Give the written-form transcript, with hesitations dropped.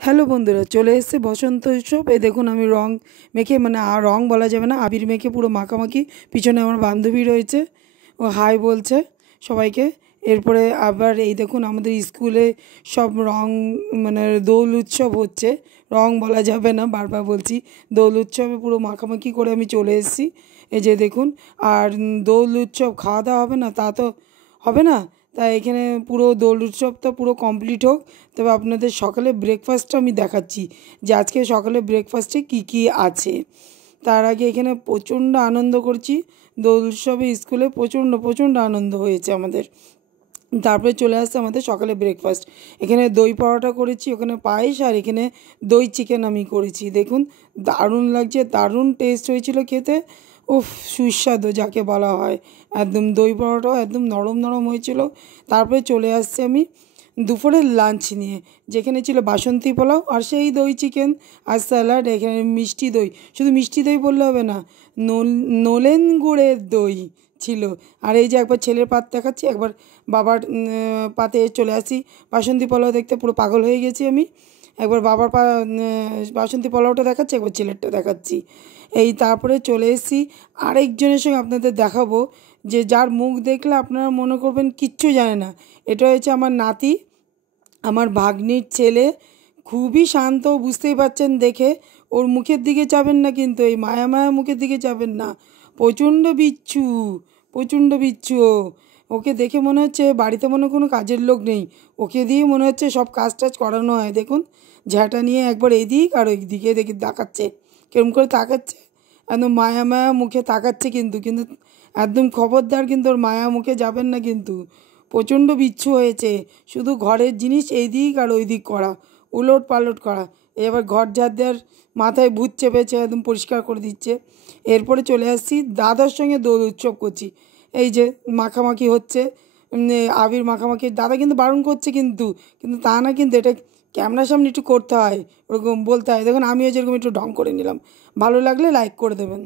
Hello বন্ধুরা, চলে এসেছে বসন্ত উৎসব। এই দেখুন আমি রং মেখে, মানে আর রং বলা যাবে না, আবির মেখে পুরো মাখামাখি। পিছনে আমার বান্ধবী রয়েছে, ও হাই বলছে সবাইকে। এরপরে আবার এই দেখুন আমাদের স্কুলে সব রং, মানে দোল উৎসব হচ্ছে। রং বলা যাবে না, বারবার বলছি। দোল উৎসবে পুরো মাখামাখি করে আমি চলে এসেছি। এই যে দেখুন। আর দোল উৎসব খাওয়া দাওয়া হবে না তা তো হবে না, তাই এখানে পুরো দোল উৎসবটা পুরো কমপ্লিট হোক। তবে আপনাদের সকালে ব্রেকফাস্টটা আমি দেখাচ্ছি যে আজকে সকালে ব্রেকফাস্টে কী কী আছে। তার আগে এখানে প্রচণ্ড আনন্দ করছি। দোল উৎসবে স্কুলে প্রচণ্ড প্রচণ্ড আনন্দ হয়েছে আমাদের। তারপরে চলে আসছে আমাদের সকালে ব্রেকফাস্ট। এখানে দই পরোটা করেছি, ওখানে পায়েস, আর এখানে দই চিকেন আমি করেছি। দেখুন দারুণ লাগছে, দারুণ টেস্ট হয়েছিল খেতে। উফ, সুস্বাদু যাকে বলা হয়। একদম দই পরোটাও একদম নরম নরম হয়েছিল। তারপরে চলে আসছে আমি দুপুরের লাঞ্চ নিয়ে, যেখানে ছিল বাসন্তী পোলাও আর সেই দই চিকেন আর স্যালাড। এখানে মিষ্টি দই, শুধু মিষ্টি দই বললে হবে না, নলেন গুড়ের দই ছিল। আর এই যে একবার ছেলের পাত দেখাচ্ছি, একবার বাবার পাতে চলে আসি। বাসন্তী পোলাও দেখতে পুরো পাগল হয়ে গেছি আমি। একবার বাবার বাসন্তী পোলাওটা দেখাচ্ছি, একবার ছেলেরটা দেখাচ্ছি। এই তারপরে চলে এসেছি আরেকজনের সঙ্গে আপনাদের দেখাবো, যে যার মুখ দেখলে আপনারা মনে করবেন কিচ্ছু জানে না। এটা হচ্ছে আমার নাতি, আমার ভাগ্নির ছেলে। খুবই শান্ত, বুঝতেই পারছেন দেখে। ওর মুখের দিকে যাবেন না কিন্তু, এই মায়া মায়া মুখের দিকে যাবেন না। প্রচণ্ড বিচ্ছু, প্রচণ্ড বিচ্ছু ওকে দেখে মনে হচ্ছে বাড়িতে মনে কোনো কাজের লোক নেই, ওকে দিয়ে মনে হচ্ছে সব কাজ টাজ করানো হয়। দেখুন ঝাঁটা নিয়ে একবার এদিক আর ওই দিকে দেখে তাকাচ্ছে, কেরম করে তাকাচ্ছে, একদম মায়া মায়া মুখে তাকাচ্ছে। কিন্তু কিন্তু একদম খবরদার, কিন্তু ওর মায়া মুখে যাবেন না কিন্তু। প্রচণ্ড বিচ্ছু হয়েছে, শুধু ঘরের জিনিস এই দিক আর ওই দিক করা, উলট পালট করা। এবার ঘর ঝাড় দেওয়ার মাথায় ভূত চেপেছে, একদম পরিষ্কার করে দিচ্ছে। এরপরে চলে আসছি দাদার সঙ্গে দোল উৎসব করছি। এই যে মাখামাখি হচ্ছে, আবির মাখামাখি। দাদা কিন্তু বারণ করছে, কিন্তু কিন্তু তা না, কিন্তু এটা ক্যামেরার সামনে একটু করতে হয়, ওরকম বলতে হয়। দেখুন আমিও যেরকম একটু ঢং করে নিলাম। ভালো লাগলে লাইক করে দেবেন।